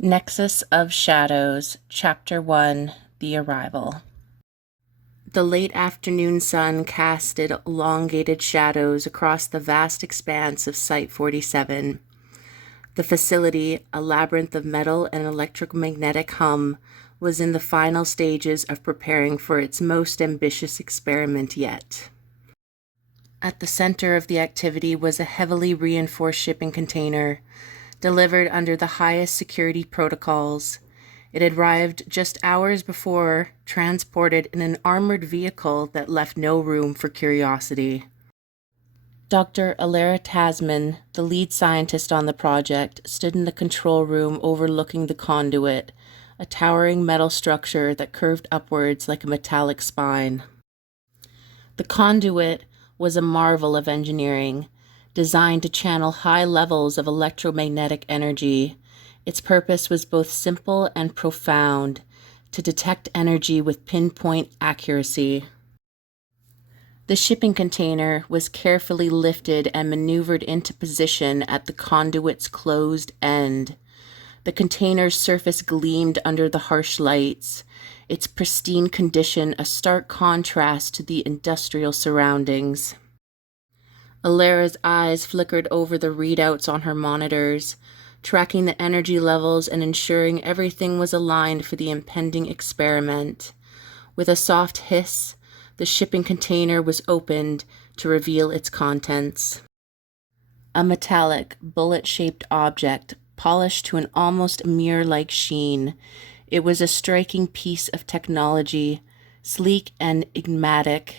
NEXUS of Shadows, Chapter 1, The Arrival. The late afternoon sun casted elongated shadows across the vast expanse of Site 47. The facility, a labyrinth of metal and electromagnetic hum, was in the final stages of preparing for its most ambitious experiment yet. At the center of the activity was a heavily reinforced shipping container, delivered under the highest security protocols. It had arrived just hours before, transported in an armored vehicle that left no room for curiosity. Dr. Alara Tasman, the lead scientist on the project, stood in the control room overlooking the conduit, a towering metal structure that curved upwards like a metallic spine. The conduit was a marvel of engineering, designed to channel high levels of electromagnetic energy. Its purpose was both simple and profound, to detect energy with pinpoint accuracy. The shipping container was carefully lifted and maneuvered into position at the conduit's closed end. The container's surface gleamed under the harsh lights, its pristine condition a stark contrast to the industrial surroundings. Alara's eyes flickered over the readouts on her monitors, tracking the energy levels and ensuring everything was aligned for the impending experiment. With a soft hiss, the shipping container was opened to reveal its contents. A metallic, bullet-shaped object, polished to an almost mirror-like sheen. It was a striking piece of technology, sleek and enigmatic.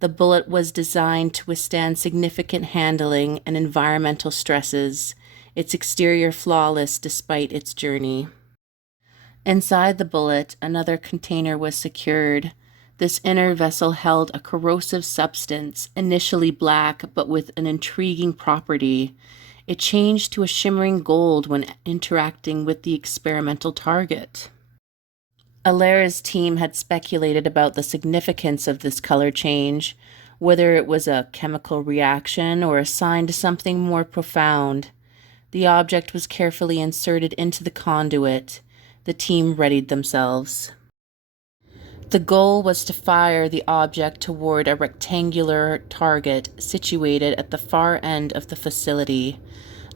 The bullet was designed to withstand significant handling and environmental stresses, its exterior flawless despite its journey. Inside the bullet, another container was secured. This inner vessel held a corrosive substance, initially black but with an intriguing property. It changed to a shimmering gold when interacting with the experimental target. Alara's team had speculated about the significance of this color change, whether it was a chemical reaction or a sign to something more profound. The object was carefully inserted into the conduit. The team readied themselves. The goal was to fire the object toward a rectangular target situated at the far end of the facility.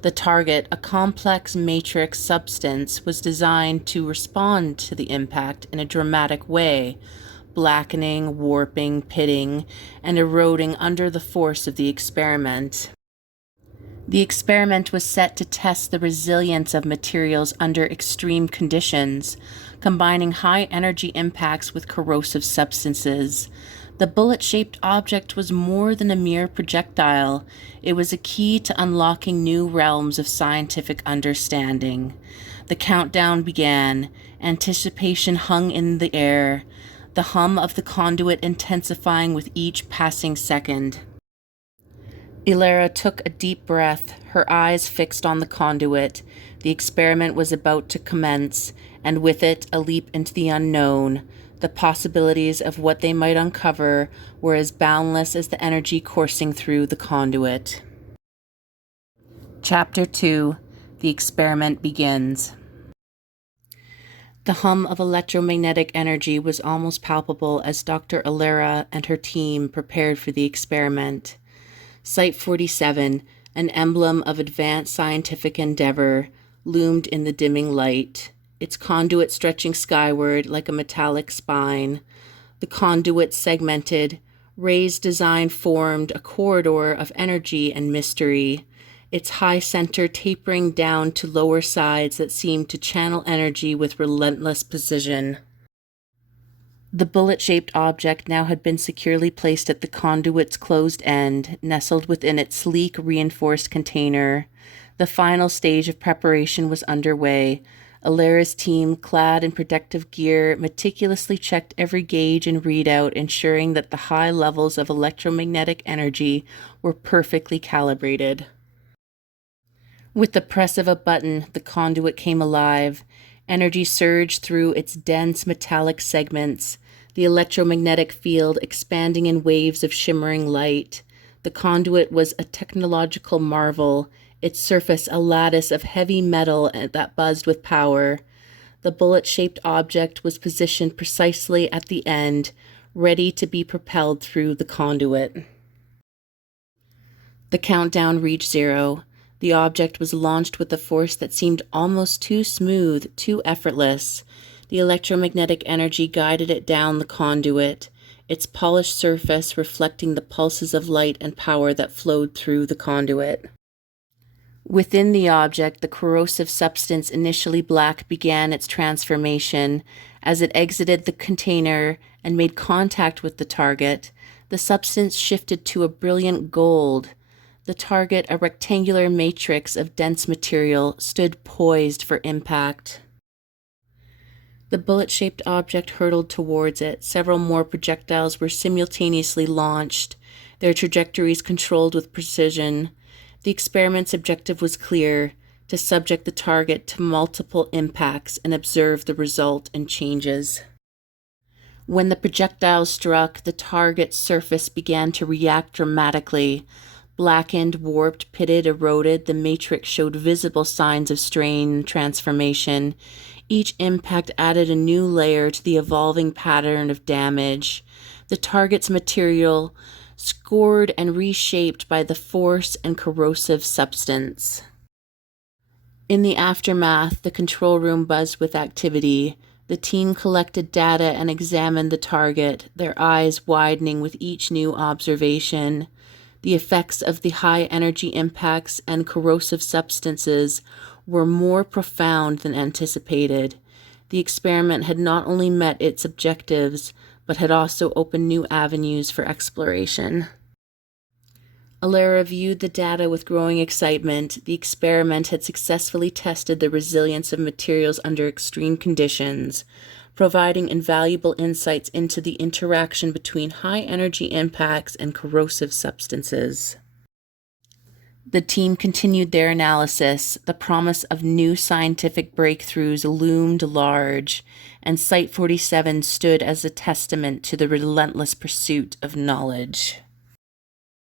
The target, a complex matrix substance, was designed to respond to the impact in a dramatic way, blackening, warping, pitting, and eroding under the force of the experiment. The experiment was set to test the resilience of materials under extreme conditions, combining high-energy impacts with corrosive substances. The bullet-shaped object was more than a mere projectile. It was a key to unlocking new realms of scientific understanding. The countdown began. Anticipation hung in the air, the hum of the conduit intensifying with each passing second. Alara took a deep breath, her eyes fixed on the conduit. The experiment was about to commence, and with it, a leap into the unknown. The possibilities of what they might uncover were as boundless as the energy coursing through the conduit. Chapter 2. The Experiment Begins. The hum of electromagnetic energy was almost palpable as Dr. Alara and her team prepared for the experiment. Site 47, an emblem of advanced scientific endeavor, loomed in the dimming light, its conduit stretching skyward like a metallic spine. The conduit segmented, raised design formed a corridor of energy and mystery, its high center tapering down to lower sides that seemed to channel energy with relentless precision. The bullet-shaped object now had been securely placed at the conduit's closed end, nestled within its sleek, reinforced container. The final stage of preparation was underway. Alara's team, clad in protective gear, meticulously checked every gauge and readout, ensuring that the high levels of electromagnetic energy were perfectly calibrated. With the press of a button, the conduit came alive. Energy surged through its dense metallic segments, the electromagnetic field expanding in waves of shimmering light. The conduit was a technological marvel, its surface a lattice of heavy metal that buzzed with power. The bullet-shaped object was positioned precisely at the end, ready to be propelled through the conduit. The countdown reached 0. The object was launched with a force that seemed almost too smooth, too effortless. The electromagnetic energy guided it down the conduit, its polished surface reflecting the pulses of light and power that flowed through the conduit. Within the object, the corrosive substance, initially black, began its transformation. As it exited the container and made contact with the target, the substance shifted to a brilliant gold. The target, a rectangular matrix of dense material, stood poised for impact. The bullet-shaped object hurtled towards it. Several more projectiles were simultaneously launched, their trajectories controlled with precision. The experiment's objective was clear: to subject the target to multiple impacts and observe the result and changes. When the projectile struck, the target's surface began to react dramatically. Blackened, warped, pitted, eroded, the matrix showed visible signs of strain and transformation. Each impact added a new layer to the evolving pattern of damage. The target's material scored and reshaped by the force and corrosive substance. In the aftermath, the control room buzzed with activity. The team collected data and examined the target, their eyes widening with each new observation. The effects of the high-energy impacts and corrosive substances were more profound than anticipated. The experiment had not only met its objectives, but had also opened new avenues for exploration. Alara viewed the data with growing excitement. The experiment had successfully tested the resilience of materials under extreme conditions, providing invaluable insights into the interaction between high-energy impacts and corrosive substances. The team continued their analysis. The promise of new scientific breakthroughs loomed large, and Site 47 stood as a testament to the relentless pursuit of knowledge.